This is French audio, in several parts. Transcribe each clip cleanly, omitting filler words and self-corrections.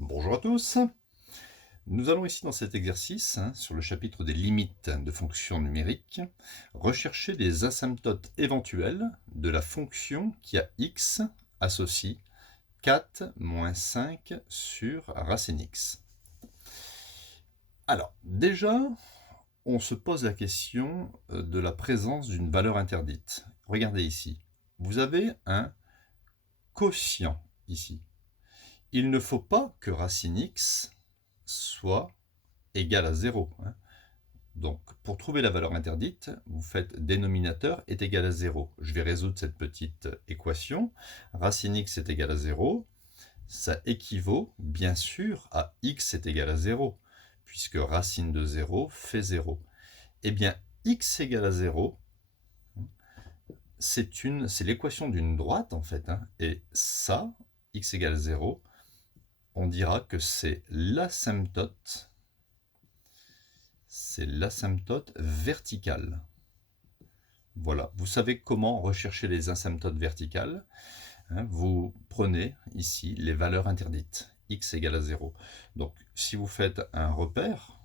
Bonjour à tous. Nous allons ici dans cet exercice, sur le chapitre des limites de fonctions numériques, rechercher les asymptotes éventuels de la fonction qui a x associe 4 moins 5 sur racine x. Alors, déjà, on se pose la question de la présence d'une valeur interdite. Regardez ici, vous avez un quotient ici. Il ne faut pas que racine x soit égal à 0. Donc, pour trouver la valeur interdite, vous faites dénominateur est égal à 0. Je vais résoudre cette petite équation. Racine x est égal à 0. Ça équivaut, bien sûr, à x est égal à 0, puisque racine de 0 fait 0. Eh bien, x égale à 0, c'est l'équation d'une droite, en fait. Et ça, x égale à 0, on dira que c'est l'asymptote verticale. Voilà, vous savez comment rechercher les asymptotes verticales. Vous prenez ici les valeurs interdites, x égale à 0. Donc, si vous faites un repère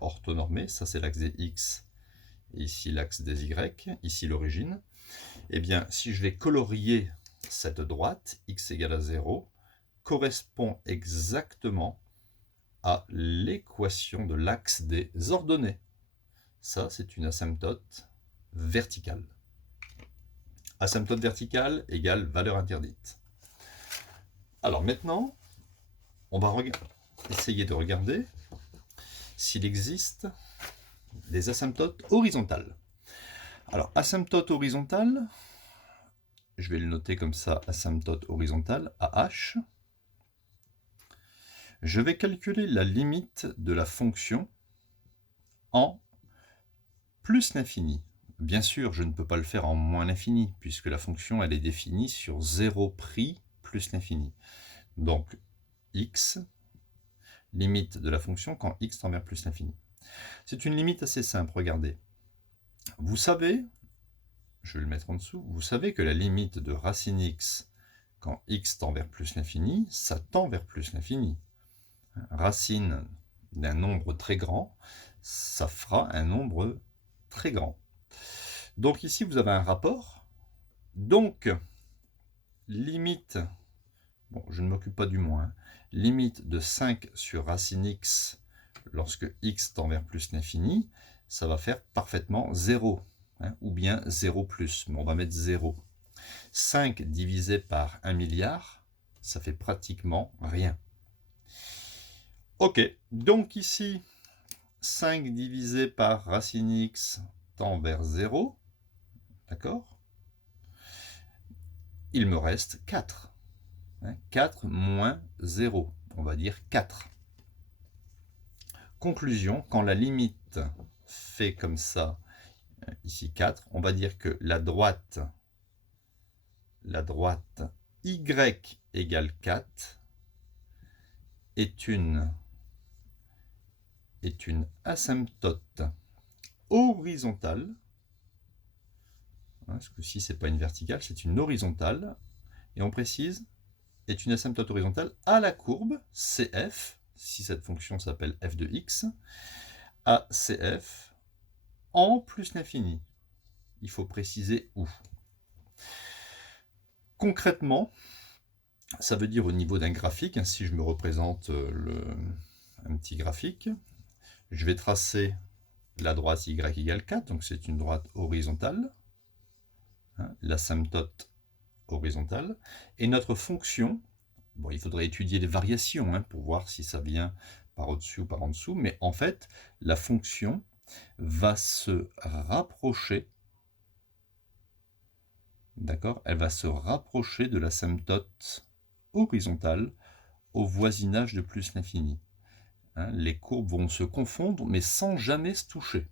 orthonormé, ça c'est l'axe des x, et ici l'axe des y, ici l'origine, eh bien, si je vais colorier cette droite, x égale à 0, correspond exactement à l'équation de l'axe des ordonnées. Ça, c'est une asymptote verticale. Asymptote verticale égale valeur interdite. Alors maintenant, on va essayer de regarder s'il existe des asymptotes horizontales. Alors, asymptote horizontale, je vais le noter comme ça, asymptote horizontale, AH. Je vais calculer la limite de la fonction en plus l'infini. Bien sûr, je ne peux pas le faire en moins l'infini, puisque la fonction elle est définie sur 0 prix plus l'infini. Donc, x, limite de la fonction quand x tend vers plus l'infini. C'est une limite assez simple, regardez. Vous savez, je vais le mettre en dessous, vous savez que la limite de racine x quand x tend vers plus l'infini, ça tend vers plus l'infini. Racine d'un nombre très grand, ça fera un nombre très grand. Donc ici, vous avez un rapport. Donc, limite, bon, je ne m'occupe pas du moins, limite de 5 sur racine x lorsque x tend vers plus l'infini, ça va faire parfaitement 0, ou bien 0 plus, mais on va mettre 0. 5 divisé par 1 milliard, ça fait pratiquement rien. Ok, donc ici, 5 divisé par racine x tend vers 0, d'accord? Il me reste 4. 4 moins 0, on va dire 4. Conclusion, quand la limite fait comme ça, ici 4, on va dire que la droite y égale 4 est une asymptote horizontale. Ce coup-ci, ce n'est pas une verticale, c'est une horizontale. Et on précise, est une asymptote horizontale à la courbe CF, si cette fonction s'appelle f de x, à CF en plus l'infini. Il faut préciser où. Concrètement, ça veut dire au niveau d'un graphique, si je me représente un petit graphique, je vais tracer la droite y égale 4, donc c'est une droite horizontale, l'asymptote horizontale, et notre fonction, bon, il faudrait étudier les variations pour voir si ça vient par au-dessus ou par en dessous, mais en fait, la fonction va se rapprocher, d'accord, elle va se rapprocher de l'asymptote horizontale au voisinage de plus l'infini. Les courbes vont se confondre, mais sans jamais se toucher.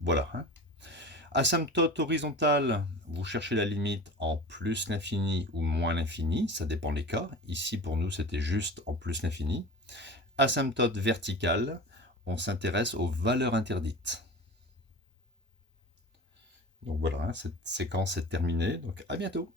Voilà. Asymptote horizontale, vous cherchez la limite en plus l'infini ou moins l'infini, ça dépend des cas. Ici, pour nous, c'était juste en plus l'infini. Asymptote verticale, on s'intéresse aux valeurs interdites. Donc voilà, cette séquence est terminée. Donc à bientôt.